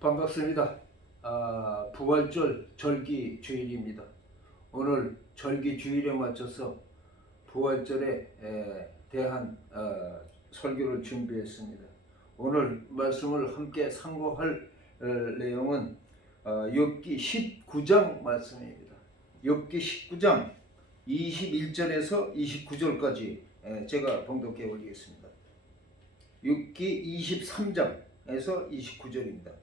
반갑습니다. 부활절 절기 주일입니다. 오늘 절기 주일에 맞춰서 부활절에 대한 설교를 준비했습니다. 오늘 말씀을 함께 상고할 내용은 욥기 19장 말씀입니다. 욥기 19장 21절에서 29절까지 제가 봉독해 올리겠습니다. 욥기 23장에서 29절입니다.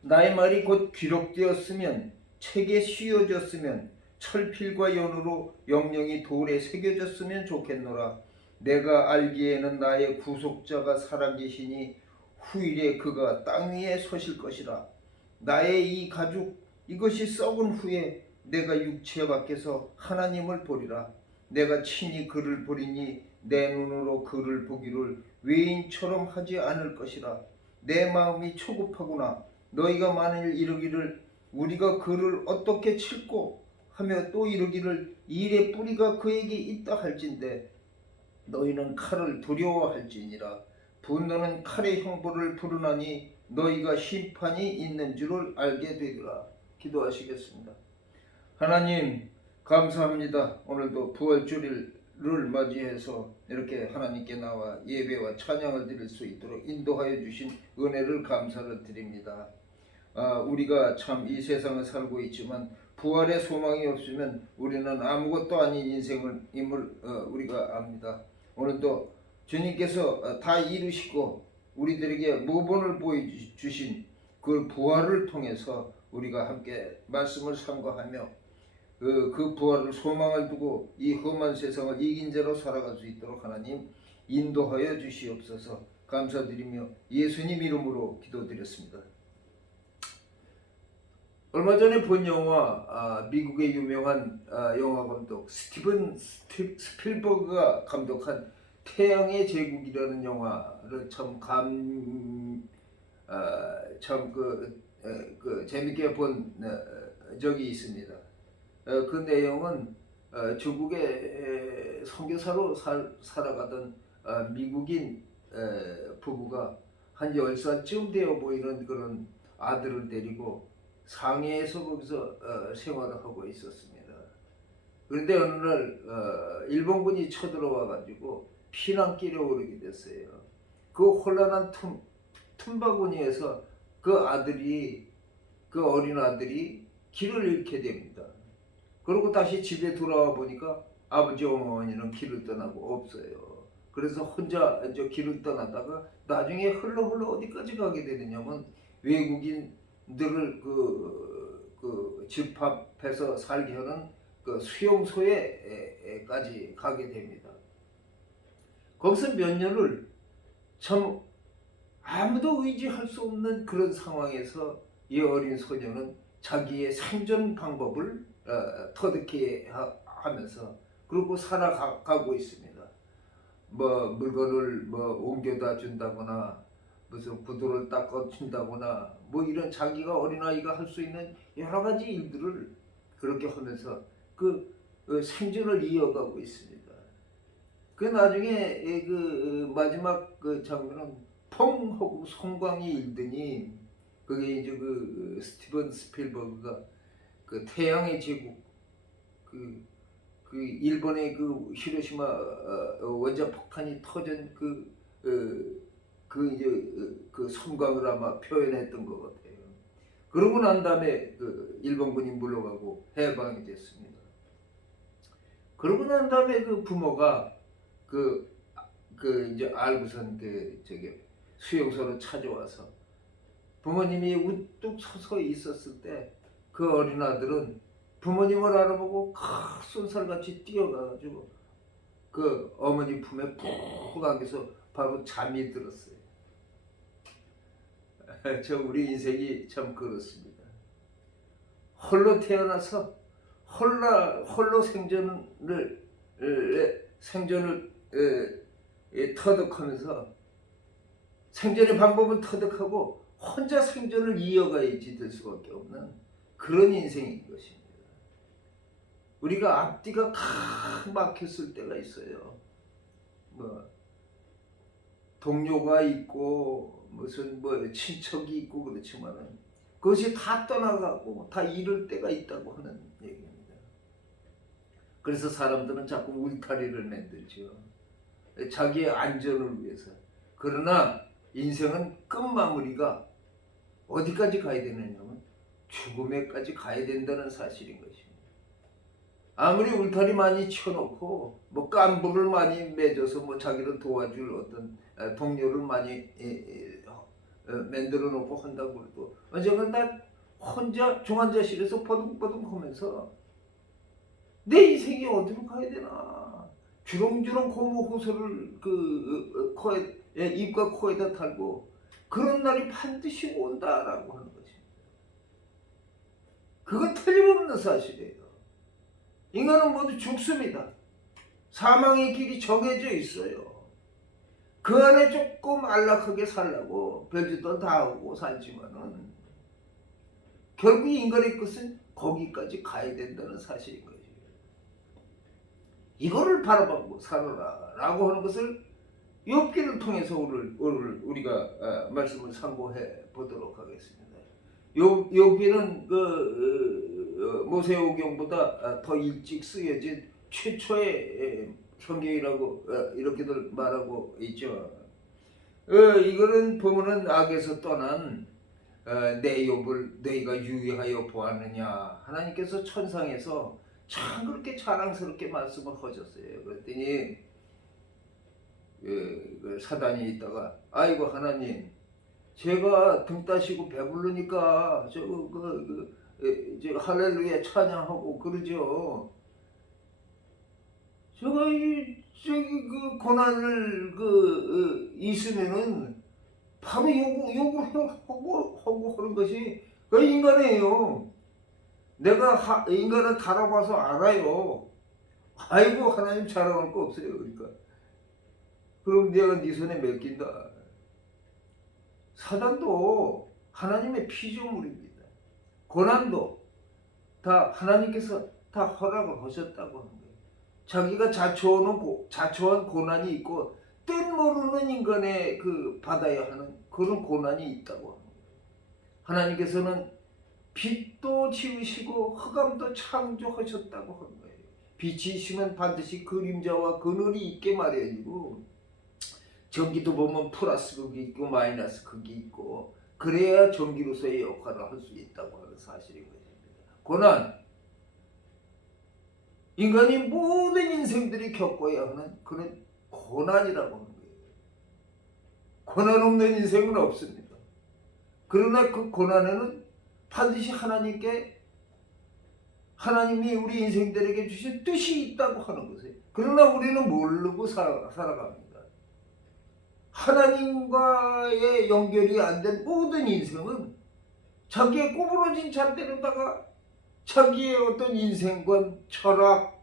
나의 말이 곧 기록되었으면 책에 씌워졌으면 철필과 연으로 영영이 돌에 새겨졌으면 좋겠노라. 내가 알기에는 나의 구속자가 살아계시니 후일에 그가 땅 위에 서실 것이라. 나의 이 가죽 이것이 썩은 후에 내가 육체 밖에서 하나님을 보리라. 내가 친히 그를 보리니 내 눈으로 그를 보기를 외인처럼 하지 않을 것이라. 내 마음이 초급하구나. 너희가 만일 이르기를 우리가 그를 어떻게 칠꼬 하며 또 이르기를 일의 뿌리가 그에게 있다 할진대 너희는 칼을 두려워할지니라. 분노는 칼의 형벌을 부르나니 너희가 심판이 있는 줄을 알게 되리라. 기도하시겠습니다. 하나님 감사합니다. 오늘도 부활주일을 맞이해서 이렇게 하나님께 나와 예배와 찬양을 드릴 수 있도록 인도하여 주신 은혜를 감사를 드립니다. 우리가 참 이 세상을 살고 있지만 부활의 소망이 없으면 우리는 아무것도 아닌 인생임을 우리가 압니다. 오늘도 주님께서 다 이루시고 우리들에게 모본을 보여주신 그 부활을 통해서 우리가 함께 말씀을 상고하며 그 부활을 소망을 두고 이 험한 세상을 이긴 자로 살아갈 수 있도록 하나님 인도하여 주시옵소서. 감사드리며 예수님 이름으로 기도드렸습니다. 얼마 전에 본 영화, 미국의 유명한 영화 감독 스티븐 스필버그가 감독한 태양의 제국이라는 영화를 재밌게 본 적이 있습니다. 그 내용은 중국의 선교사로 살아가던 미국인 부부가 한 10살쯤 되어 보이는 그런 아들을 데리고 상해에서 거기서 생활을 하고 있었습니다. 그런데 어느 날 일본군이 쳐들어와 가지고 피난길에 오르게 됐어요. 그 혼란한 틈바구니에서 그 어린 아들이 길을 잃게 됩니다. 그리고 다시 집에 돌아와 보니까 아버지 어머니는 길을 떠나고 없어요. 그래서 혼자 길을 떠나다가 나중에 흘러 어디까지 가게 되느냐면 외국인들을 그 집합해서 살게 하는 그 수용소에까지 가게 됩니다. 거기서 몇 년을 참 아무도 의지할 수 없는 그런 상황에서 이 어린 소녀는 자기의 생존 방법을 터득해 하면서 그리고 살아가고 있습니다. 물건을 옮겨다 준다거나 무슨 구두를 닦아 준다거나 이런 자기가 어린아이가 할 수 있는 여러 가지 일들을 그렇게 하면서 그 생존을 이어가고 있습니다. 그 나중에 마지막 그 장면은 펑 하고 성광이 일더니 그게 이제 스티븐 스필버그가 그 태양의 제국 그 일본의 그 히로시마 원자 폭탄이 터진 그 섬광을 아마 표현했던 것 같아요. 그러고 난 다음에 그 일본군이 물러가고 해방이 됐습니다. 그러고 난 다음에 그 부모가 이제 알고선 수용소로 찾아와서 부모님이 우뚝 서서 있었을 때 그 어린 아들은 부모님을 알아보고 쏜살같이 뛰어가가지고 그 어머니 품에 푹 안겨서 바로 잠이 들었어요. 우리 인생이 참 그렇습니다. 홀로 태어나서 홀로 생존을 터득하면서 생존의 방법은 터득하고 혼자 생존을 이어가야지 될 수밖에 없는 그런 인생인 것입니다. 우리가 앞뒤가 칵 막혔을 때가 있어요. 동료가 있고 무슨 뭐 친척이 있고 그렇지만은 그것이 다 떠나가고 다 잃을 때가 있다고 하는 얘기입니다. 그래서 사람들은 자꾸 울타리를 만들죠. 자기의 안전을 위해서. 그러나 인생은 끝마무리가 어디까지 가야 되느냐면 죽음에까지 가야 된다는 사실인 것입니다. 아무리 울타리 많이 쳐놓고 뭐 깐부를 많이 맺어서 뭐 자기를 도와줄 어떤 동료를 많이 만들어 놓고 한다고 해도 언젠가 난 혼자 중환자실에서 버둥버둥 하면서 내 인생이 어디로 가야 되나 주렁주렁 고무호소를 입과 코에다 달고 그런 날이 반드시 온다라고 하는 것입니다. 그건 틀림없는 사실이에요. 인간은 모두 죽습니다. 사망의 길이 정해져 있어요. 그 안에 조금 안락하게 살라고 별짓도 다 하고 살지만은 결국 인간의 끝은 거기까지 가야 된다는 사실인 거죠. 이거를 바라보고 살아라 라고 하는 것을 욥기를 통해서 오늘 우리가 말씀을 참고해 보도록 하겠습니다. 욥기는 모세오경보다 더 일찍 쓰여진 최초의 성경이라고 이렇게들 말하고 있죠. 이거는 보면은 악에서 떠난 내 욥을 너희가 유의하여 보았느냐. 하나님께서 천상에서 참 그렇게 자랑스럽게 말씀을 하셨어요. 그랬더니 사단이 있다가 아이고 하나님 제가 등 따시고 배부르니까 제가 할렐루야 찬양하고 그러죠. 제가 그 고난을 있으면은 바로 요구하고 하는 것이 그 인간이에요. 내가 인간을 달아봐서 알아요. 아이고 하나님 자랑할 거 없어요. 그러니까 그럼 내가 네 손에 맡긴다. 사단도 하나님의 피조물입니다. 고난도 다 하나님께서 다 허락을 하셨다고 하는 거예요. 자기가 자초한 고난이 있고 뜻 모르는 인간의 받아야 하는 그런 고난이 있다고 하는 거예요. 하나님께서는 빛도 지으시고 흑암도 창조하셨다고 하는 거예요. 빛이 있으면 반드시 그림자와 그늘이 있게 마련이고 전기도 보면 플러스 극이 있고 마이너스 극이 있고 그래야 전기로서의 역할을 할 수 있다고 하는 사실인 것입니다. 고난 인간이 모든 인생들이 겪어야 하는 그런 고난이라고 하는 거예요. 고난 없는 인생은 없습니다. 그러나 그 고난에는 반드시 하나님이 우리 인생들에게 주신 뜻이 있다고 하는 것이에요. 그러나 우리는 모르고 살아갑니다. 하나님과의 연결이 안 된 모든 인생은 자기의 구부러진 잣대로다가 자기의 어떤 인생관, 철학,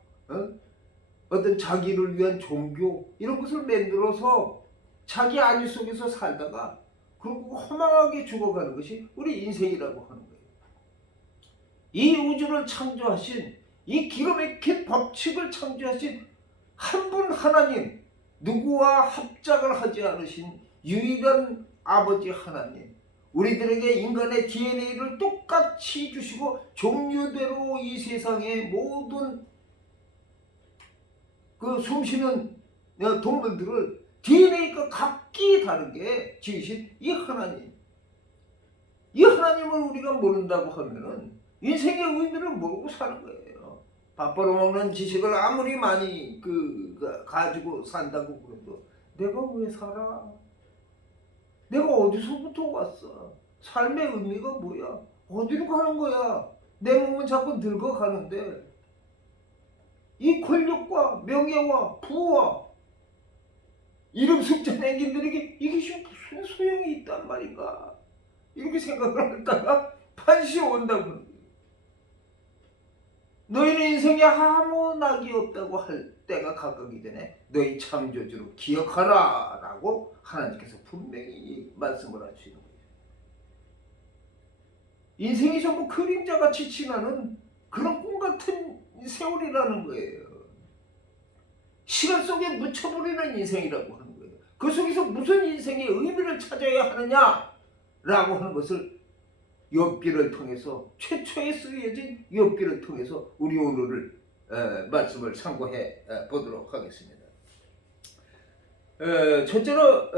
어떤 자기를 위한 종교 이런 것을 만들어서 자기 안위 속에서 살다가 그리고 허망하게 죽어가는 것이 우리 인생이라고 하는 거예요. 이 우주를 창조하신 이 기가 막힌 법칙을 창조하신 한 분 하나님 누구와 합작을 하지 않으신 유일한 아버지 하나님 우리들에게 인간의 DNA를 똑같이 주시고 종류대로 이 세상의 모든 숨쉬는 동물들을 DNA가 각기 다르게 지으신 이 하나님을 우리가 모른다고 하면은 인생의 의미를 모르고 사는 거예요. 밥 벌어먹는 지식을 아무리 많이 가지고 산다고 그래도 내가 왜 살아? 내가 어디서부터 왔어? 삶의 의미가 뭐야? 어디로 가는 거야? 내 몸은 자꾸 늙어가는데 이 권력과 명예와 부와 이름 숙제 낸긴들에게 이게 무슨 소용이 있단 말인가? 이렇게 생각을 하다가 반드시 온다고. 너희는 인생에 아무 낙이 없다고 할 때가 가까기 전에 너희 창조주로 기억하라 라고 하나님께서 분명히 말씀을 하시는 거예요. 인생이 전부 그림자같이 지나는 그런 꿈같은 세월이라는 거예요. 시간 속에 묻혀버리는 인생이라고 하는 거예요. 그 속에서 무슨 인생의 의미를 찾아야 하느냐라고 하는 것을 욥기를 통해서, 최초에 쓰여진 욥기를 통해서 우리 오늘을 말씀을 참고해 보도록 하겠습니다. 첫째로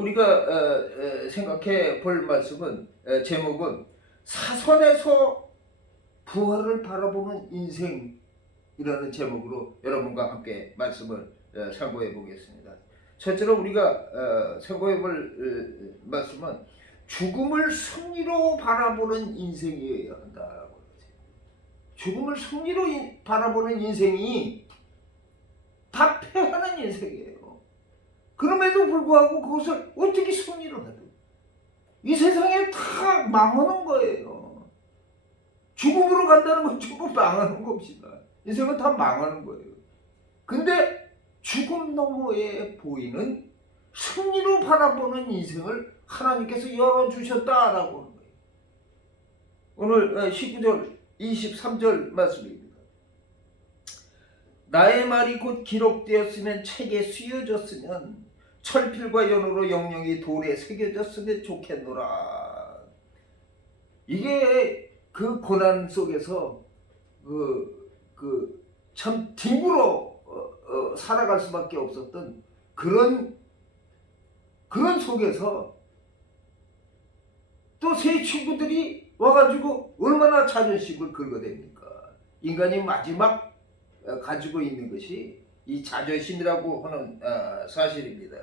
우리가 생각해 볼 말씀은, 제목은 사선에서 부활을 바라보는 인생이라는 제목으로 여러분과 함께 말씀을 참고해 보겠습니다. 첫째로 우리가 참고해 볼 말씀은 죽음을 승리로 바라보는 인생이어야 한다라고 하죠. 죽음을 승리로 바라보는 인생이 다 패하는 인생이에요. 그럼에도 불구하고 그것을 어떻게 승리를 해도 이 세상에 다 망하는 거예요. 죽음으로 간다는 건 전부 망하는 겁니다. 인생은 다 망하는 거예요. 근데 죽음 너머에 보이는 승리로 바라보는 인생을 하나님께서 열어주셨다라고 하는 거예요. 오늘 19절 23절 말씀입니다. 나의 말이 곧 기록되었으면 책에 쓰여졌으면 철필과 연호로 영영이 돌에 새겨졌으면 좋겠노라. 이게 그 고난 속에서 참 뒹굴어 살아갈 수밖에 없었던 그런 속에서 또 새 친구들이 와가지고 얼마나 자존심을 긁어댑니까? 인간이 마지막 가지고 있는 것이 이 자존심이라고 하는 사실입니다.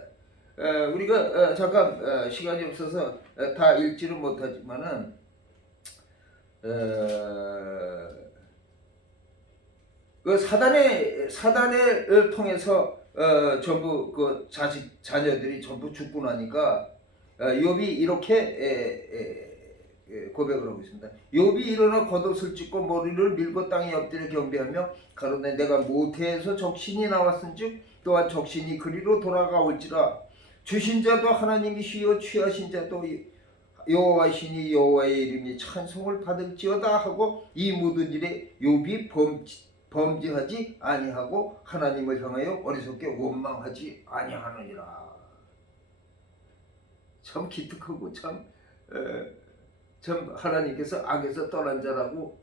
우리가 잠깐 시간이 없어서 다 읽지는 못하지만은 그 사단을 통해서 전부 그 자녀들이 전부 죽고 나니까 욥이 이렇게 고백을 하고 있습니다. 욥이 일어나 겉옷을 찢고 머리를 밀고 땅에 엎드려 경배하며 가로되 내가 모태에서 적신이 나왔은즉 또한 적신이 그리로 돌아가올지라. 주신 자도 하나님이시요 취하신 자도 여호와이시니 여호와의 이름이 찬송을 받을지어다 하고 이 모든 일에 욥이 범죄하지 아니하고 하나님을 향하여 어리석게 원망하지 아니하느니라. 참 기특하고 참 하나님께서 악에서 떠난 자라고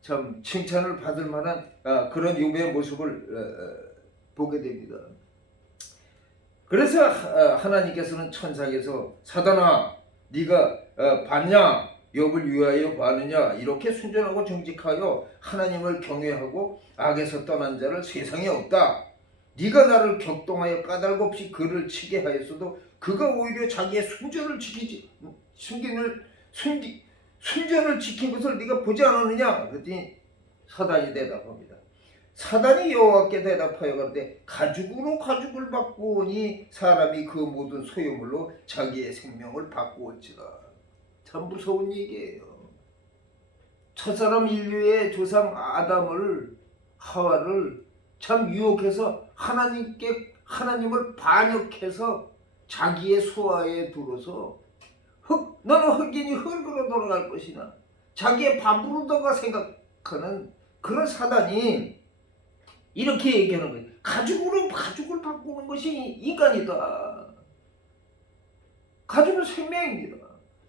참 칭찬을 받을 만한 그런 욥의 모습을 보게 됩니다. 그래서 하나님께서는 천상에서 사단아 네가 봤냐? 욥을 위하여 봤느냐? 이렇게 순전하고 정직하여 하나님을 경외하고 악에서 떠난 자를 세상에 없다. 네가 나를 격동하여 까닭없이 그를 치게 하였어도 그가 오히려 자기의 순전을 지킨 것을 네가 보지 않았느냐? 그랬더니 사단이 대답합니다. 사단이 여호와께 대답하여 가로되 가죽으로 가죽을 바꾸오니 사람이 그 모든 소유물로 자기의 생명을 바꾸었지라. 참 무서운 얘기예요. 첫사람 인류의 조상 아담을, 하와를 참 유혹해서 하나님을 반역해서 자기의 소화에 들어서 너는 흑인이 흙으로 돌아갈 것이나 자기의 밥으로다가 생각하는 그런 사단이 이렇게 얘기하는 거예요. 가죽을 바꾸는 것이 인간이다. 가죽은 생명입니다.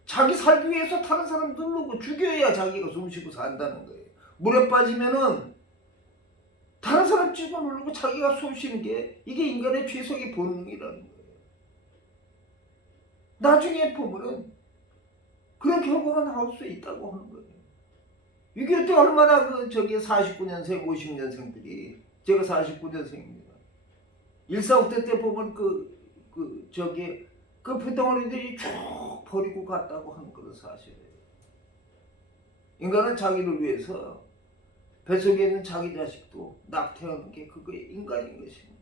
자기 살기 위해서 다른 사람 누르고 죽여야 자기가 숨쉬고 산다는 거예요. 물에 빠지면은 다른 사람 집어 누르고 자기가 숨쉬는 게 이게 인간의 최소의 본능이라는 거예요. 나중에 보면은 그런 결과가 나올 수 있다고 하는 거예요. 이게 또 얼마나 49년생, 50년생들이, 제가 49년생입니다. 1.4.5대 때 보면 그 폐덩어리들이 쭉 버리고 갔다고 하는 그런 사실이에요. 인간은 자기를 위해서 뱃속에 있는 자기 자식도 낙태하는 게 그게 인간인 것입니다.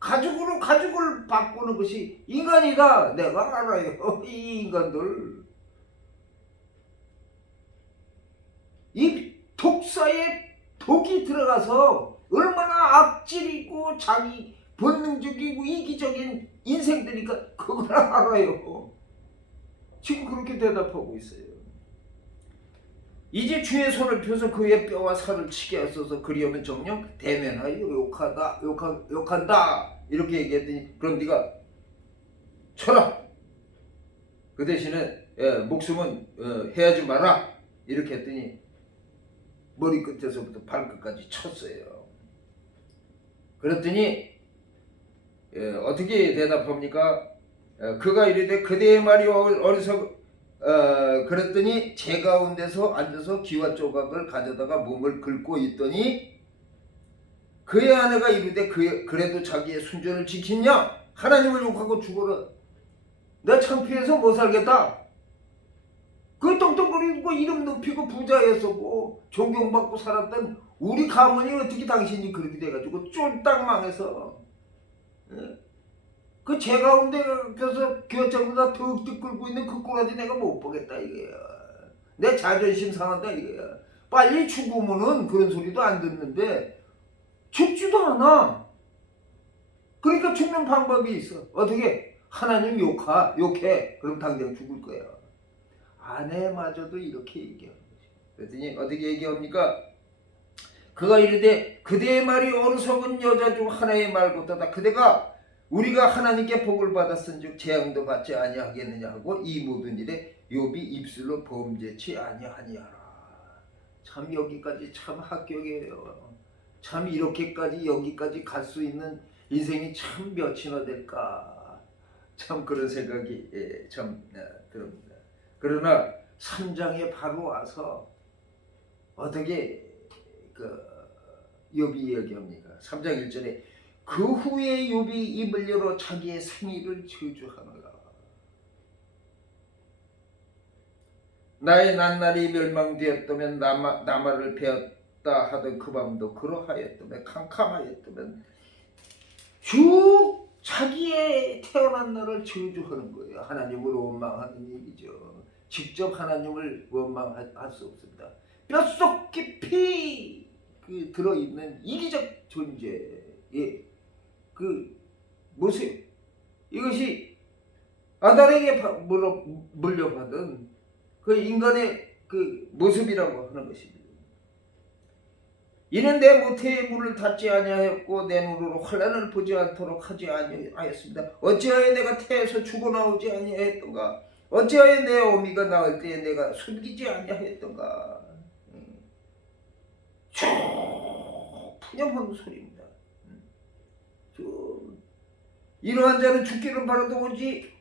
가죽을 바꾸는 것이 인간이다. 내가 알아요. 이 인간들. 이 독사에 독이 들어가서 얼마나 악질이고 자기 본능적이고 이기적인 인생들이니까 그걸 알아요. 지금 그렇게 대답하고 있어요. 이제 주의 손을 펴서 그의 뼈와 살을 치게 하소서. 그리하면 정녕 대면하여 욕한다. 이렇게 얘기했더니 그럼 네가 쳐라. 그 대신에 목숨은 해하지 마라. 이렇게 했더니 머리끝에서부터 발끝까지 쳤어요. 그랬더니 어떻게 대답합니까? 그가 이르되 그대의 말이 그랬더니 제 가운데서 앉아서 기와 조각을 가져다가 몸을 긁고 있더니 그의 아내가 이르되 그래도 자기의 순전을 지키냐? 하나님을 욕하고 죽어라. 나 창피해서 못 살겠다. 그 떵떵거리고 이름 높이고 부자였었고 존경받고 살았던 우리 가문이 어떻게 당신이 그렇게 돼가지고 쫄딱 망해서 그 제 가운데서 교회장보다 더욱더 끌고 있는 그 꼬라지 내가 못 보겠다 이거야. 내 자존심 상한다 이거야. 빨리 죽으면은 그런 소리도 안 듣는데 죽지도 않아. 그러니까 죽는 방법이 있어. 어떻게? 하나님 욕해. 그럼 당장 죽을 거야. 아내마저도 이렇게 얘기하는 거지. 그랬더니 어떻게 얘기합니까? 그가 이르되 그대의 말이 어리석은 여자 중 하나의 말 같다. 그대가 우리가 하나님께 복을 받았은즉 재앙도 받지 아니하겠느냐 하고 이 모든 일에 욥이 입술로 범죄치 아니하니하라. 참 여기까지 참 합격이에요. 참 이렇게까지 여기까지 갈 수 있는 인생이 참 몇이나 될까. 참 그런 생각이 참 듭니다. 그러나 3장에 바로 와서 어떻게 욥이 얘기합니까? 3장 1절에 그 후에 욥이 입을 열어 자기의 생일을 저주하노라. 나의 낱날이 멸망되었다면 나마를 베었다 하던 그 밤도 그러하였다면 캄캄하였다면 쭉 자기의 태어난 날을 저주하는 거예요. 하나님을 원망하는 얘기죠. 직접 하나님을 원망할 수 없습니다. 뼛속 깊이 들어있는 이기적 존재의 그 모습, 이것이 아담에게 물려받은 그 인간의 그 모습이라고 하는 것입니다. 이는 내 모태의 물을 닫지 아니하였고 내 눈으로 환난을 보지 않도록 하지 아니하였습니다. 어찌하여 내가 태에서 죽어나오지 아니하였던가? 어찌하여 내 어미가 낳을 때에 내가 숨기지 아니하였던가? 쭉 푸념하는 소리입니다. 이러한 자는 죽기를 바라도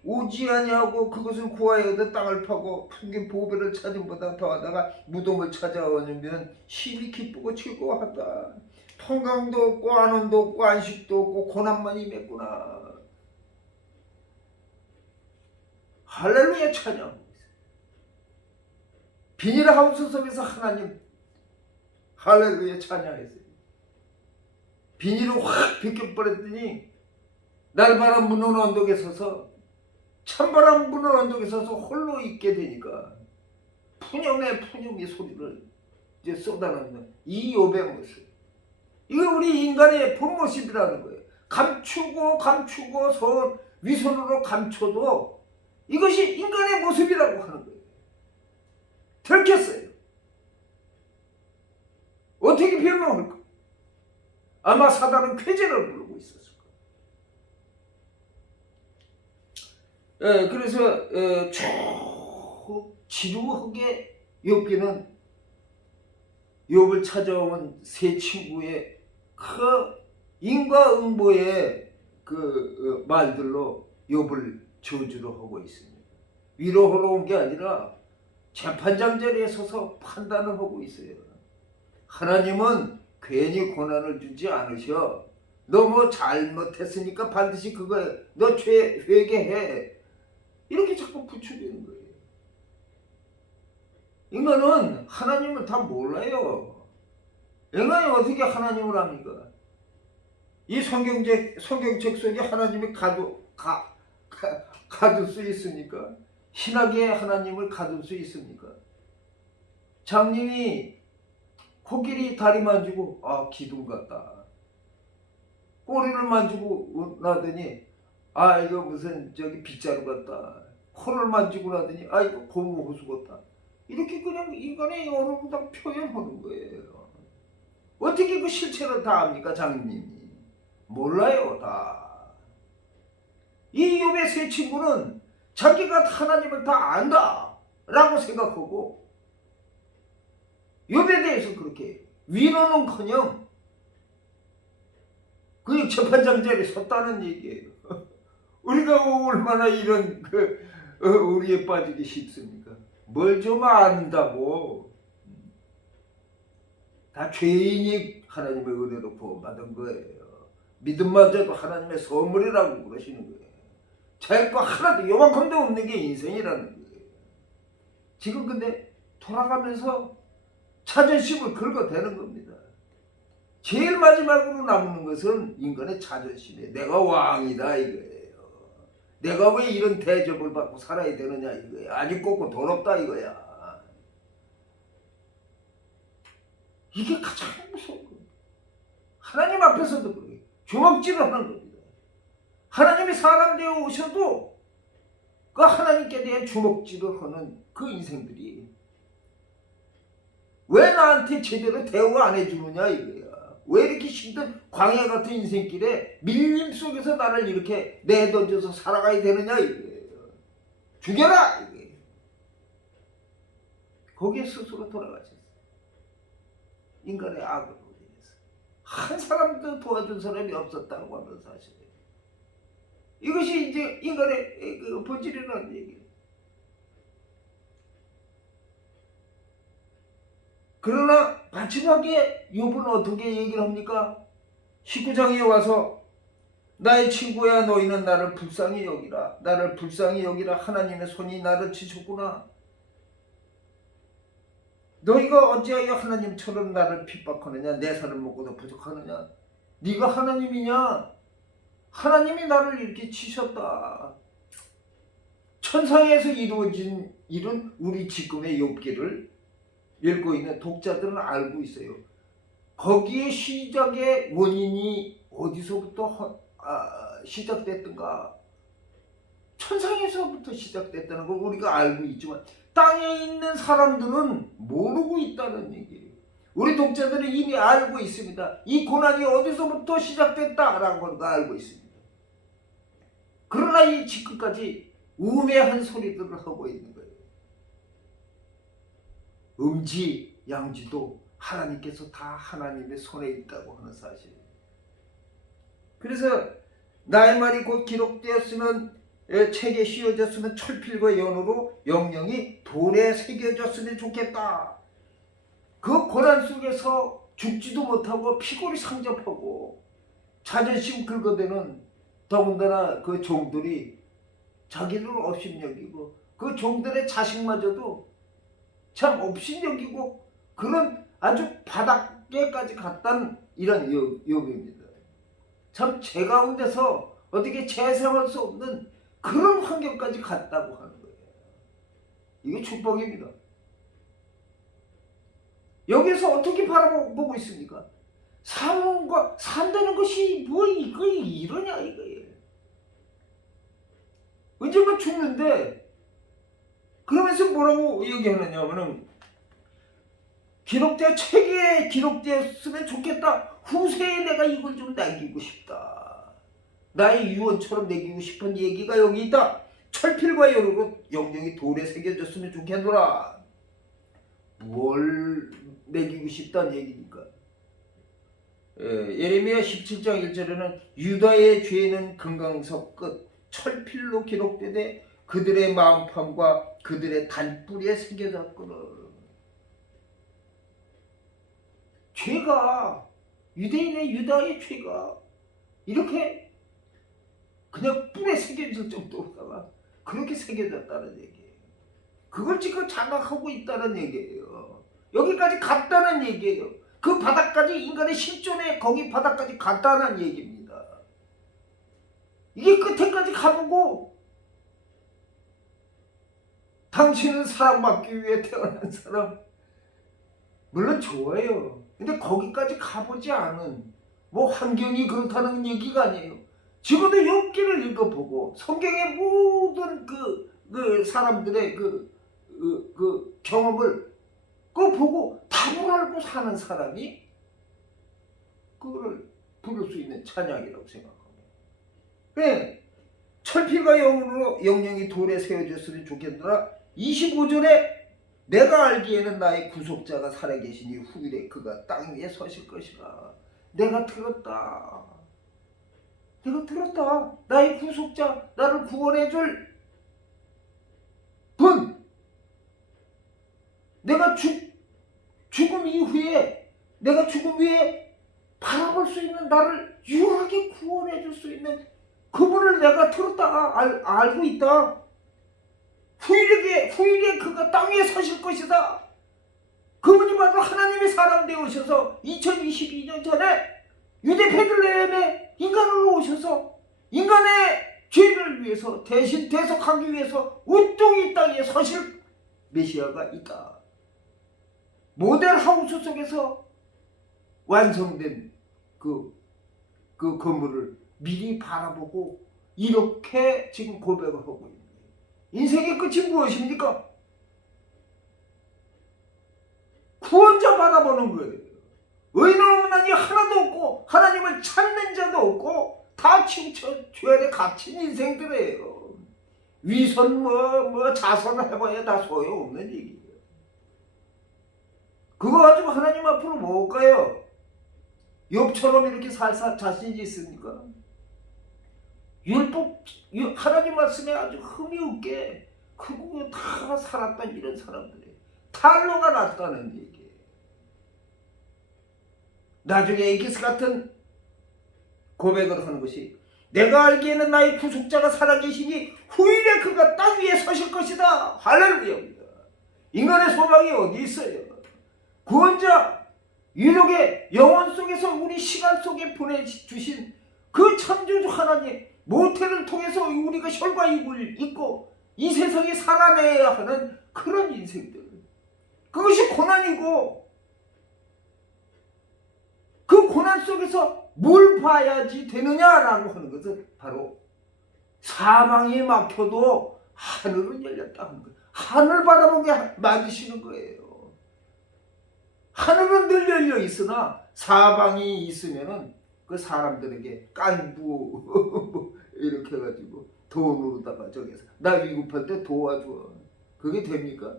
오지 아니하고 그것을 구하여 얻어 땅을 파고 풍긴 보배를 찾음보다 더하다가 무덤을 찾아오면 심히 기쁘고 즐거워한다. 평강도 없고 안원도 없고 안식도 없고 고난만 임했구나. 할렐루야 찬양. 비닐하우스 속에서 하나님 할렐루야 찬양했어요. 비닐을 확 벗겨버렸더니 날바람 부는 언덕에 서서 찬바람 부는 언덕에 서서 홀로 있게 되니까 푸념의 소리를 이제 쏟아내는 이 욥의 모습. 이거 우리 인간의 본 모습이라는 거예요. 감추고 위선으로 감춰도 이것이 인간의 모습이라고 하는 거예요. 들켰어요. 어떻게 변명할까? 아마 사단은 쾌재를 부르고 있었을 거예요. 그래서 쭉 지루하게 욥기는 욥을 찾아온 세 친구의 그 인과응보의 그 말들로 욥을 저주로 하고 있습니다. 위로하러 온 게 아니라 재판장 자리에 서서 판단을 하고 있어요. 하나님은 괜히 고난을 주지 않으셔. 너 뭐 잘못했으니까 반드시 그거 너 회개해. 이렇게 자꾸 부추기는 거예요. 인간은 하나님을 다 몰라요. 인간이 어떻게 하나님을 합니까? 이 성경책 속에 하나님이 가둘 수 있습니까? 신학의 하나님을 가둘 수 있습니까? 장님이 코끼리 다리 만지고 기둥 같다. 꼬리를 만지고 나더니 이거 무슨 빗자루 같다. 코를 만지고 나더니 이거 고무 호수 같다. 이렇게 그냥 인간의 어느 다 표현하는 거예요. 어떻게 그 실체를 다 압니까 장님이? 몰라요 다. 욥의 세 친구는 자기가 하나님을 다 안다라고 생각하고 욥에 대해서 그렇게 위로는커녕 그냥 재판장 자리에 섰다는 얘기예요. 우리가 얼마나 이런 우리에 빠지기 쉽습니까? 뭘 좀 안다고. 다 죄인이 하나님의 은혜로 구원받은 거예요. 믿음마저도 하나님의 선물이라고 그러시는 거예요. 자기 거 하나도 요만큼도 없는 게 인생이라는 거예요. 지금 근데 돌아가면서 자존심을 긁어대는 겁니다. 제일 마지막으로 남는 것은 인간의 자존심이에요. 내가 왕이다 이거예요. 내가 왜 이런 대접을 받고 살아야 되느냐 이거예요. 아직 꼽고 더럽다 이거야. 이게 가장 무서운 거예요. 하나님 앞에서도 그래요. 주먹질을 하는 겁니다. 하나님이 사람 되어 오셔도 그 하나님께 대한 주먹질을 하는 그 인생들이 왜 나한테 제대로 대우 안 해주느냐 이거야. 왜 이렇게 힘든 광야 같은 인생길에 밀림 속에서 나를 이렇게 내던져서 살아가야 되느냐 이거예요. 죽여라 이거예요. 거기에 스스로 돌아가셨어요. 인간의 악으로 인해서 한 사람도 도와준 사람이 없었다고 하는 사실이에요. 이것이 이제 인간의 그 본질이라는 얘기예요. 그러나 마지막에 욥은 어떻게 얘기를 합니까? 19장에 와서 나의 친구야 너희는 나를 불쌍히 여기라. 나를 불쌍히 여기라. 하나님의 손이 나를 치셨구나. 너희가 어찌하여 하나님처럼 나를 핍박하느냐. 내 살을 먹고도 부족하느냐. 네가 하나님이냐. 하나님이 나를 이렇게 치셨다. 천상에서 이루어진 일은 우리 지금의 욥기를 읽고 있는 독자들은 알고 있어요. 거기에 시작의 원인이 어디서부터 시작됐던가? 천상에서부터 시작됐다는 걸 우리가 알고 있지만 땅에 있는 사람들은 모르고 있다는 얘기예요. 우리 독자들은 이미 알고 있습니다. 이 고난이 어디서부터 시작됐다라는 걸 알고 있습니다. 그러나 이 지금까지 우매한 소리들을 하고 있는 거예요. 음지, 양지도 하나님께서 다 하나님의 손에 있다고 하는 사실이에요. 그래서 나의 말이 곧 기록되었으면 책에 씌워졌으면 철필과 연으로 영영이 돌에 새겨졌으면 좋겠다. 그 고난 속에서 죽지도 못하고 피골이 상접하고 자존심 긁어대는 더군다나 그 종들이 자기를 업신여기고 그 종들의 자식마저도 참 업신여기고 그런 아주 바닥에까지 갔다는 이런 욥입니다. 참 제 가운데서 어떻게 재생할 수 없는 그런 환경까지 갔다고 하는 거예요. 이게 축복입니다. 여기서 어떻게 바라보고 있습니까? 산다는 것이 뭐 이러냐 이거예요. 언젠가 죽는데 그러면서 뭐라고 얘기하느냐면은 책에 기록되었으면 좋겠다. 후세에 내가 이걸 좀 남기고 싶다. 나의 유언처럼 남기고 싶은 얘기가 여기 있다. 철필과 연으로 영영이 돌에 새겨졌으면 좋겠노라. 뭘 남기고 싶다는 얘기니까. 예레미야 17장 1절에는 유다의 죄는 금강석 끝 철필로 기록되되 그들의 마음판과 그들의 단뿌리에 새겨졌거늘. 죄가 유다의 죄가 이렇게 그냥 뿔에 새겨질 정도로다가 그렇게 새겨졌다는 얘기예요. 그걸 지금 장악하고 있다는 얘기예요. 여기까지 갔다는 얘기예요. 그 바닥까지 인간의 실존에 거기 바닥까지 갔다는 얘기입니다. 이게 끝에까지 가보고 당신은 사랑받기 위해 태어난 사람 물론 좋아요. 근데 거기까지 가보지 않은 뭐 환경이 그렇다는 얘기가 아니에요. 지금도 욥기를 읽어보고 성경의 모든 그 사람들의 그 경험을 그거 보고 답을 알고 사는 사람이 그거를 부를 수 있는 찬양이라고 생각합니다. 네. 철필과 영으로 영영이 돌에 세워졌으니 좋겠더라. 25절에 내가 알기에는 나의 구속자가 살아계시니 후일에 그가 땅 위에 서실 것이라. 내가 들었다. 내가 들었다. 나의 구속자, 나를 구원해줄 분. 내가 죽음 이후에, 내가 죽음 후에 바라볼 수 있는, 나를 유일하게 구원해줄 수 있는 그분을 내가 들었다. 알고 있다. 후일에 그가 땅 위에 서실 것이다. 그분이 바로 하나님의 사람 되어오셔서 2022년 전에 유대 베들레헴에 인간으로 오셔서 인간의 죄를 위해서 대신 대속하기 위해서 온종일 땅에 서실 메시아가 있다. 모델하우스 속에서 완성된 그 건물을 미리 바라보고 이렇게 지금 고백을 하고 있는 거예요. 인생의 끝이 무엇입니까? 구원자 바라보는 거예요. 의인 없는 하나님 하나도 없고 하나님을 찾는 자도 없고 다 치우쳐 죄에 갇힌 인생들이에요. 위선 자선을 해봐야 다 소용없는 얘기예요. 그거 가지고 하나님 앞으로 못 가요. 욥처럼 이렇게 살 자신이 있습니까? 율법, 하나님 말씀에 아주 흠이 없게 그거 다 살았던 이런 사람들이 탈로가 났다는 얘기예요. 나중에 에기스 같은 고백을 하는 것이 내가 알기에는 나의 구속자가 살아계시니 후일에 그가 땅 위에 서실 것이다. 할렐루야입니다. 인간의 소망이 어디 있어요? 구원자, 유력의 영혼 속에서 우리 시간 속에 보내주신 그 창조주 하나님, 모태를 통해서 우리가 혈과 육을 입고 이 세상에 살아내야 하는 그런 인생들, 그것이 고난이고 그 고난 속에서 뭘 봐야지 되느냐라고 하는 것은 바로 사망이 막혀도 하늘은 열렸다 하는 거예요. 하늘 바라보게 만드시는 거예요. 하늘은 늘 열려 있으나 사방이 있으면은 그 사람들에게 깐부 이렇게 해가지고 돈으로다가 저기서 나 위급할 때 도와줘. 그게 됩니까?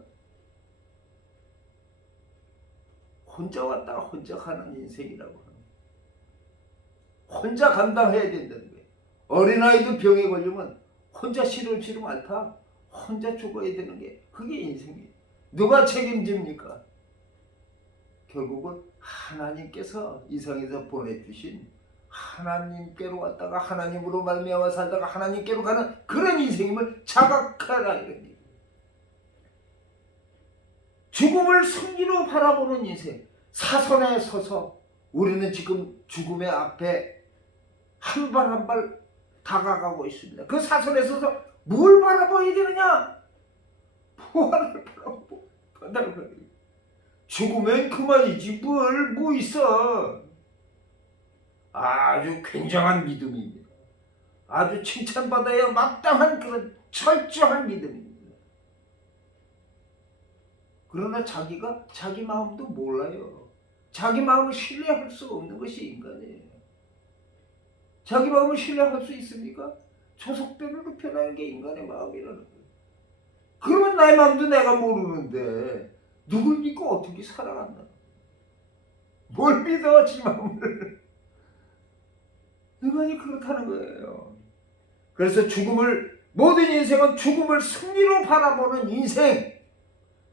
혼자 왔다가 혼자 가는 인생이라고 하는 거예요. 혼자 감당해야 된다는 거예요. 어린아이도 병에 걸리면 혼자 시름시름 앓다 혼자 죽어야 되는 게 그게 인생이에요. 누가 책임집니까? 결국은 하나님께서 이성에서 보내주신 하나님께로 왔다가 하나님으로 말미암아 살다가 하나님께로 가는 그런 인생임을 자각하라 이런 얘기예요. 죽음을 승리로 바라보는 인생, 사선에 서서 우리는 지금 죽음의 앞에 한 발 한 발 다가가고 있습니다. 그 사선에 서서 뭘 바라봐야 되느냐? 부활을 바라보는 거예요. 죽으면 그만이지 뭐 있어. 아주 굉장한 믿음입니다. 아주 칭찬받아야 마땅한 그런 철저한 믿음입니다. 그러나 자기가 자기 마음도 몰라요. 자기 마음을 신뢰할 수 없는 것이 인간이에요. 자기 마음을 신뢰할 수 있습니까? 조석대로 표현하는 게 인간의 마음이라는 거예요. 그러면 나의 마음도 내가 모르는데 누굴 믿고 어떻게 살아간다? 뭘 믿어 지 마음을. 인간이 그렇다는 거예요. 그래서 모든 인생은 죽음을 승리로 바라보는 인생.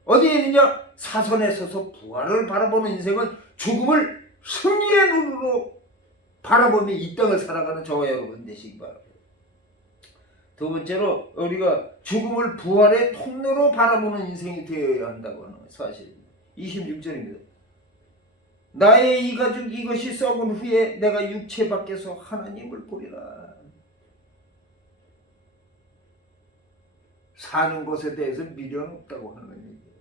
어디에 있느냐? 사선에 서서 부활을 바라보는 인생은 죽음을 승리의 눈으로 바라보며 이 땅을 살아가는 저와 여러분 되시기 바랍니다. 두 번째로 우리가 죽음을 부활의 통로로 바라보는 인생이 되어야 한다고 하는 사실입니다. 26절입니다. 나의 이 가죽 이것이 썩은 후에 내가 육체 밖에서 하나님을 보리라. 사는 것에 대해서 미련 없다고 하는 얘기예요.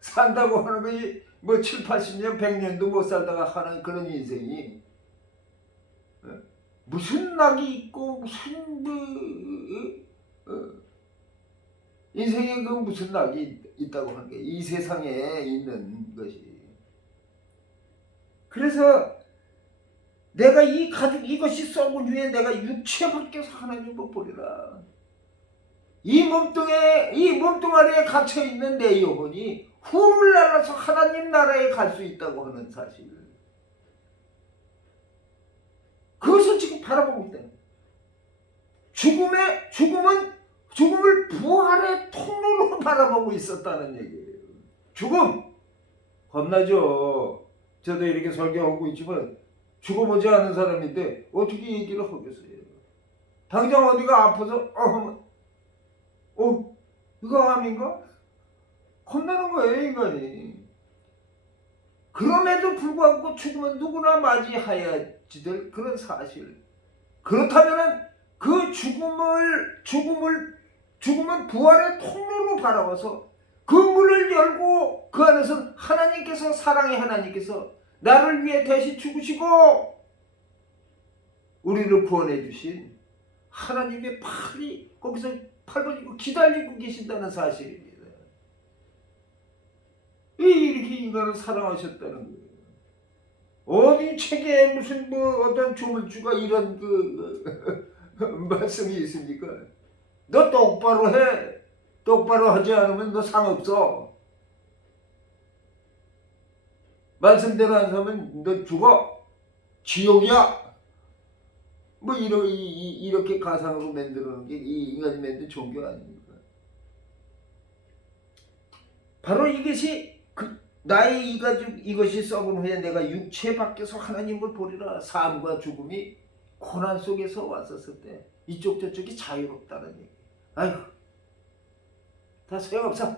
산다고 하는 것이 7, 80년, 100년도 못 살다가 하는 그런 인생이 무슨 낙이 있고 무슨 인생에 그 무슨 낙이 있다고 하는 게 이 세상에 있는 것이. 그래서 내가 이 가죽 이것이 썩은 후에 내가 육체 밖에서 하나님을 보리라. 이 몸뚱아리에 갇혀 있는 내 영혼이 후를 날아서 하나님 나라에 갈 수 있다고 하는 사실. 그것을 지금 바라보고 있다. 죽음을 부활의 통로로 바라보고 있었다는 얘기예요. 죽음 겁나죠. 저도 이렇게 설교하고 있지만 죽어보지 않은 사람인데 어떻게 얘기를 하겠어요. 당장 어디가 아파서 이거 암인가? 겁나는 거예요, 인간이. 그럼에도 불구하고 죽음은 누구나 맞이해야지 될 그런 사실. 그렇다면은 그 죽음은 부활의 통로로 바라봐서 그 문을 열고 그 안에서 하나님께서, 사랑의 하나님께서 나를 위해 대신 죽으시고 우리를 구원해 주신 하나님의 팔이 거기서 팔 벌리고 기다리고 계신다는 사실입니다. 이렇게 인간을 사랑하셨다는 거예요. 어디 책에 무슨 어떤 조물주가 이런 말씀이 있습니까? 너 똑바로 해. 똑바로 하지 않으면 너 상 없어. 말씀대로 한 사람은 너 죽어. 지옥이야. 이렇게 가상으로 만들어놓은 게 이 인간이 만든 종교 아닙니까? 바로 이것이 나의 이것이 썩은 후에 내가 육체 밖에서 하나님을 보리라. 삶과 죽음이 고난 속에서 왔었을 때 이쪽 저쪽이 자유롭다는 얘기. 아이고, 다 소용없어.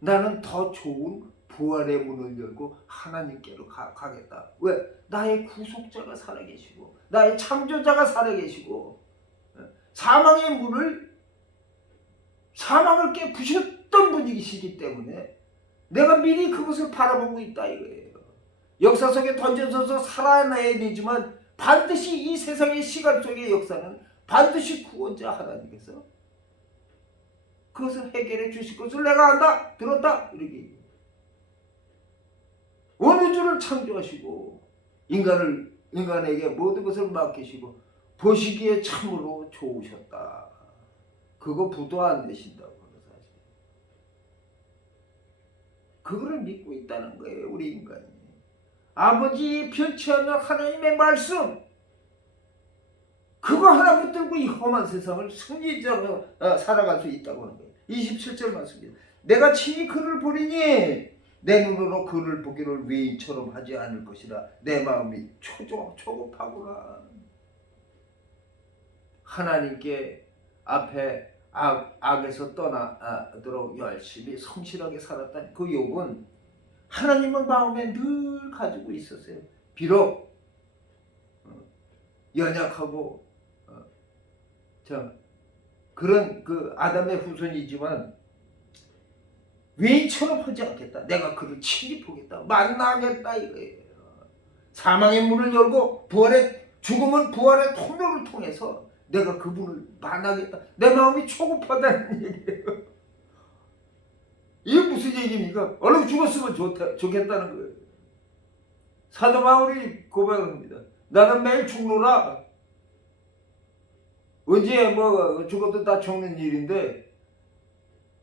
나는 더 좋은 부활의 문을 열고 하나님께로 가겠다. 왜? 나의 구속자가 살아계시고 나의 창조자가 살아계시고 사망을 깨부셨던 분이시기 때문에 내가 미리 그것을 바라보고 있다 이거예요. 역사 속에 던져져서 살아나야 되지만 반드시 이 세상의 시간 속의 역사는 반드시 구원자 하나님께서 그것을 해결해 주실 것을 내가 안다, 들었다 이렇게. 온 우주를 창조하시고 인간에게 모든 것을 맡기시고 보시기에 참으로 좋으셨다. 그거 부도 안 되신다고 하는 사실. 그거를 믿고 있다는 거예요, 우리 인간이. 아버지 변치 않는 하나님의 말씀, 그거 하나 붙들고 이 험한 세상을 승리자로 살아갈 수 있다고 하는 거예요. 27절 말씀입니다. 내가 친히 그를 보리니 내 눈으로 그를 보기를 외인처럼 하지 않을 것이라. 내 마음이 초급하구나. 하나님께 앞에 악에서 떠나도록 열심히 성실하게 살았다는 그 욥은 하나님을 마음에 늘 가지고 있었어요. 비록 연약하고 그런 아담의 후손이지만 외인처럼 하지 않겠다. 내가 그를 친히 보겠다. 만나겠다 이거예요. 사망의 문을 열고 죽음은 부활의 통로를 통해서 내가 그분을 만나겠다. 내 마음이 초급하다는 얘기예요. 이게 무슨 얘기입니까? 얼른 죽었으면 좋겠다는 거예요. 사도 바울이 고백합니다. 나는 매일 죽노라. 언제 죽어도 다 죽는 일인데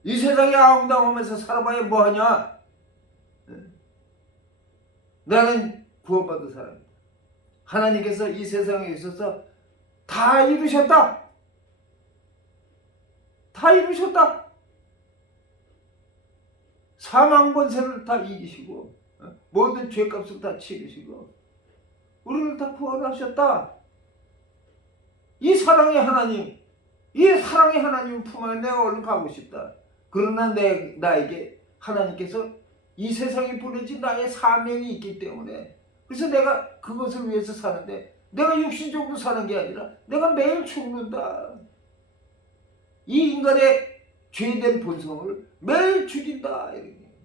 이 세상에 아웅다웅하면서 살아봐야 뭐하냐? 나는 구원받은 사람이다. 하나님께서 이 세상에 있어서 다 이루셨다. 다 이루셨다. 사망 권세를 다 이기시고 모든 죄값을 다 치르시고 우리를 다 구원하셨다. 이 사랑의 하나님 품 안에 내가 얼른 가고 싶다. 그러나 나에게 하나님께서 이 세상에 보내진 나의 사명이 있기 때문에 그래서 내가 그것을 위해서 사는데 내가 육신적으로 사는 게 아니라 내가 매일 죽는다. 이 인간의 죄된 본성을 매일 죽인다.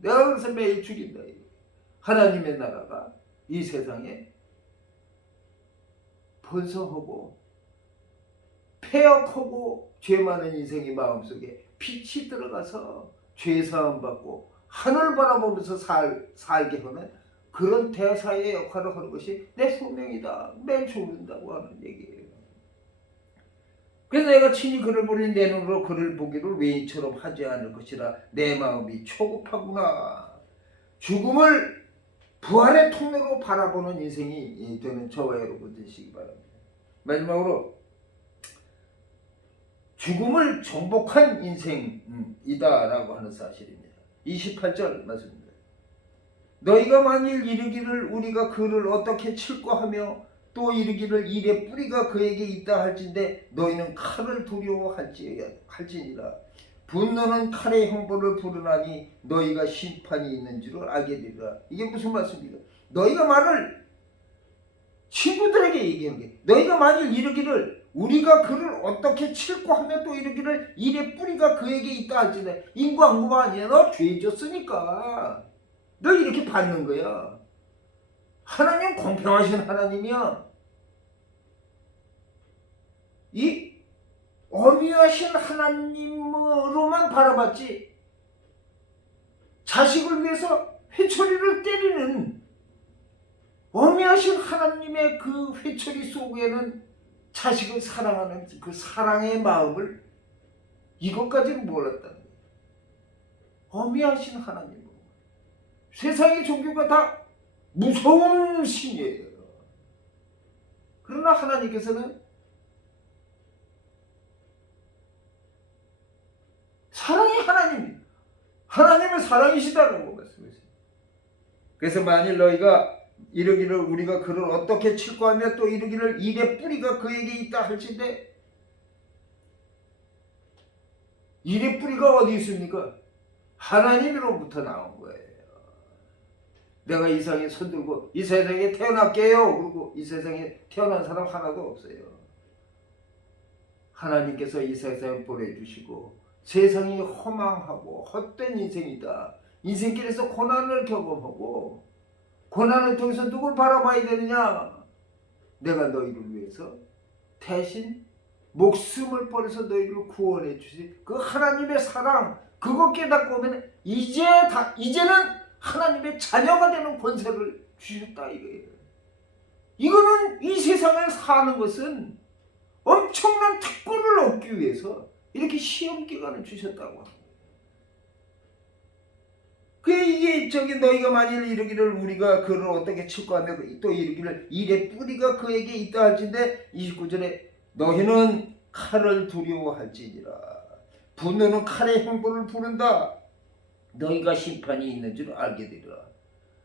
내가 그래서 매일 죽인다. 하나님의 나라가 이 세상에 번성하고 폐역하고 죄 많은 인생의 마음속에 빛이 들어가서 죄 사함 받고 하늘 바라보면서 살게 하는 그런 대사의 역할을 하는 것이 내 소명이다. 매일 죽는다고 하는 얘기예요. 그래서 내가 친히 그를 보니 내 눈으로 그를 보기를 외인처럼 하지 않을 것이라 내 마음이 초급하구나. 죽음을 부활의 통로로 바라보는 인생이 되는 저와 여러분 되시기 바랍니다. 마지막으로 죽음을 정복한 인생이다라고 하는 사실입니다. 28절 말씀입니다. 너희가 만일 이르기를 우리가 그를 어떻게 칠까 하며 또 이르기를 이래 뿌리가 그에게 있다 할진대 너희는 칼을 두려워할지니라. 분노는 칼의 형벌을 부르나니 너희가 심판이 있는 줄을 알게 되리라. 이게 무슨 말씀입니까? 너희가 말을 친구들에게 얘기하는 게, 너희가 만일 이르기를 우리가 그를 어떻게 칠까 하며 또 이르기를 이래 뿌리가 그에게 있다 할지니 인과응고가 아니야. 너 죄졌으니까 너 이렇게 받는 거야. 하나님 공평하신 하나님이야. 이 어미하신 하나님으로만 바라봤지 자식을 위해서 회초리를 때리는 어미하신 하나님의 그 회초리 속에는 자식을 사랑하는 그 사랑의 마음을 이것까지는 몰랐다는 거예요. 어미하신 하나님으로. 세상의 종교가 다 무서운 신이에요. 그러나 하나님께서는 사랑의 하나님입니다. 하나님은 사랑이시다라고 말씀하셨어요. 그래서 만일 너희가 이르기를 우리가 그를 어떻게 칠까 하며 또 이르기를 일의 뿌리가 그에게 있다 할진대, 일의 뿌리가 어디 있습니까? 하나님으로부터 나온 거예요. 내가 이 세상에 손들고 이 세상에 태어날게요. 그리고 이 세상에 태어난 사람 하나도 없어요. 하나님께서 이 세상에 보내주시고 세상이 허망하고 헛된 인생이다. 인생길에서 고난을 경험하고 고난을 통해서 누굴 바라봐야 되느냐? 내가 너희를 위해서 대신 목숨을 버려서 너희를 구원해 주신 그 하나님의 사랑, 그거 깨닫고 오면 이제는 하나님의 자녀가 되는 권세를 주셨다 이거예요. 이거는 이 세상을 사는 것은 엄청난 특권을 얻기 위해서 이렇게 시험 기간을 주셨다고 합니다. 이게 너희가 만일 이르기를 우리가 그를 어떻게 칠까 하며 또 이르기를 일의 뿌리가 그에게 있다 할진대 29절에 너희는 칼을 두려워할지니라. 분노는 칼의 형벌을 부른다. 너희가 심판이 있는 줄 알게 되리라.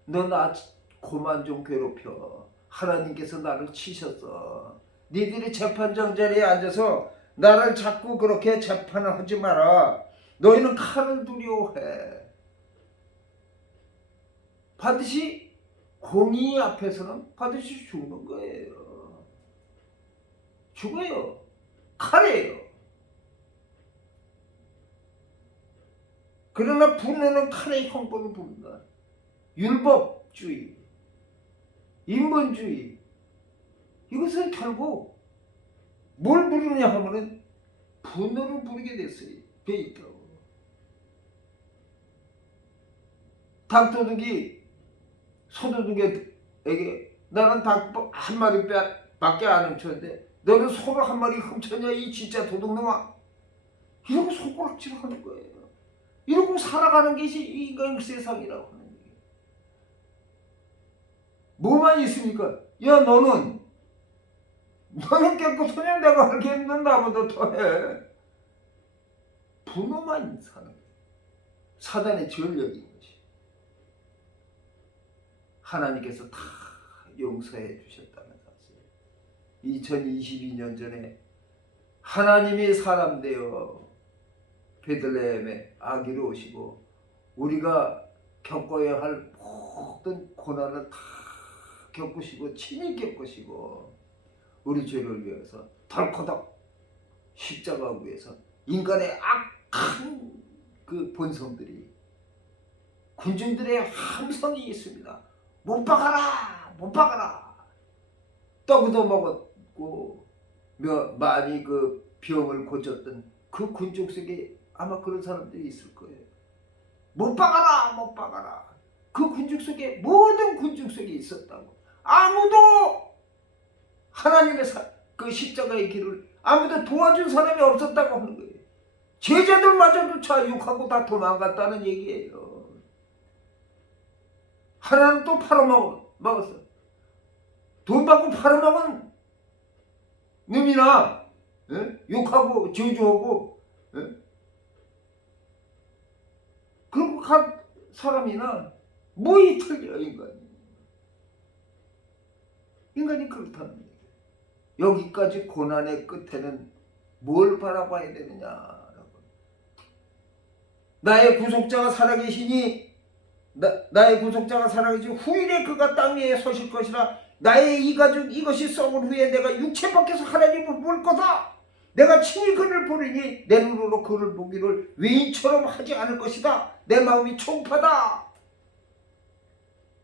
너 나 그만 좀 괴롭혀. 하나님께서 나를 치셨어. 니들이 재판장 자리에 앉아서 나를 자꾸 그렇게 재판을 하지 마라. 너희는 칼을 두려워해. 반드시 공의 앞에서는 반드시 죽는 거예요. 죽어요. 칼이에요. 그러나 분노는 칼의 형벌을 부른다. 율법주의, 인본주의, 이것은 결국 뭘 부르느냐 하면은 분노를 부르게 됐어요. 돼 있다고. 닭도둑이 소도둑에게 나는 닭 한 마리 밖에 안 훔쳤는데 너는 소를 한 마리 훔쳤냐 이 진짜 도둑놈아. 이러고 손가락질 하는 거예요. 이러고 살아가는 것이 인간 세상이라고 하는 거예요. 뭐만 있습니까? 야 너는 깨끗하냐 내가 알겠는 나보다 더해. 분노만 사는 거예요. 사단의 전력인 것이. 하나님께서 다 용서해 주셨다는 사실. 2022년 전에 하나님이 사람 되어 베들레헴에 아기로 오시고 우리가 겪어야 할 모든 고난을 다 겪으시고 친히 겪으시고 우리 죄를 위해서 덜커덕 십자가 위에서 인간의 악한 그 본성들이 군중들의 함성이 있습니다. 못 박아라! 못 박아라! 떡도 먹었고 많이 그 병을 고쳤던 그 군중 속에 아마 그런 사람들이 있을 거예요. 못 박아라! 못 박아라! 그 군중 속에 모든 군중 속에 있었다고. 아무도 하나님의 그 십자가의 길을 아무도 도와준 사람이 없었다고 하는 거예요. 제자들마저도 욕하고 다 도망갔다는 얘기예요. 하나는 또 팔아먹었어. 돈 받고 팔아먹은 놈이나 욕하고 저주하고 그런 간 사람이나 뭐이 틀려 인간이 그렇다는 얘기예요. 여기까지 고난의 끝에는 뭘 바라봐야 되느냐라고. 나의 구속자가 살아계시니 나의 구속자가 살아계시니 후일에 그가 땅 위에 서실 것이라. 나의 이 가죽 이것이 썩은 후에 내가 육체 밖에서 하나님을 볼 거다. 내가 친히 그를 보리니 내 눈으로 그를 보기를 외인처럼 하지 않을 것이다. 내 마음이 총파다.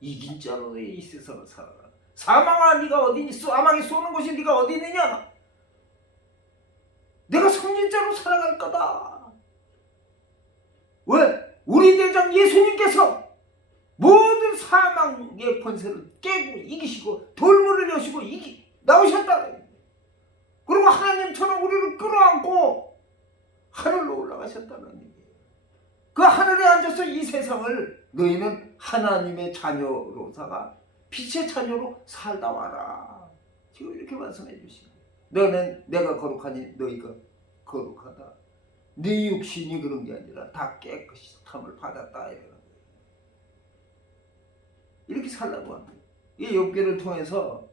이긴 자로 이 세상을 살아라. 사망아 네가 어디니? 사망이 쏘는 곳이 네가 어디 있느냐? 내가 성진자로 살아갈 거다. 왜? 우리 대장 예수님께서 모든 사망의 권세를 깨고 이기시고 돌문을 여시고 나오셨다. 그리고 하나님처럼 우리를 끌어안고 하늘로 올라가셨다는 얘기예요. 그 하늘에 앉아서 이 세상을 너희는 하나님의 자녀로다가 빛의 자녀로 살다 와라. 지금 이렇게 말씀해 주시는 거예요. 너는 내가 거룩하니 너희가 거룩하다. 네 육신이 그런 게 아니라 다 깨끗함을 받았다 이러는 거예요. 이렇게 살라고 합니다. 이 욥기를 통해서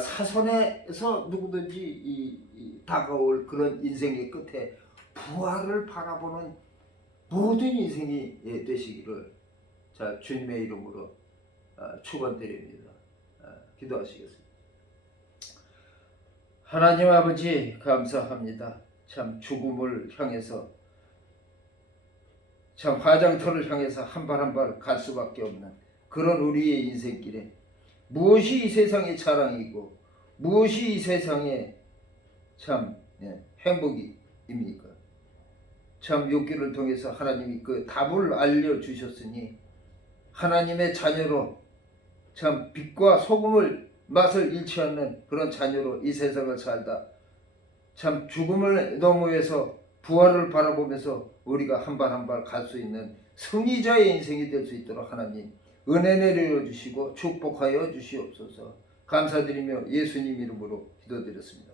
사선에서 누구든지 다가올 그런 인생의 끝에 부활을 바라보는 모든 인생이 되시기를 주님의 이름으로 축원드립니다. 기도하시겠습니다. 하나님 아버지 감사합니다. 참 죽음을 향해서 참 화장터를 향해서 한 발 한 발 갈 수밖에 없는 그런 우리의 인생길에 무엇이 이 세상의 자랑이고 무엇이 이 세상의 참 행복입니까? 참 욥기를 통해서 하나님이 그 답을 알려주셨으니 하나님의 자녀로 참 빛과 소금을 맛을 잃지 않는 그런 자녀로 이 세상을 살다 참 죽음을 너머에서 부활을 바라보면서 우리가 한 발 한 발 갈 수 있는 승리자의 인생이 될 수 있도록 하나님 은혜 내려 주시고 축복하여 주시옵소서. 감사드리며 예수님 이름으로 기도드렸습니다.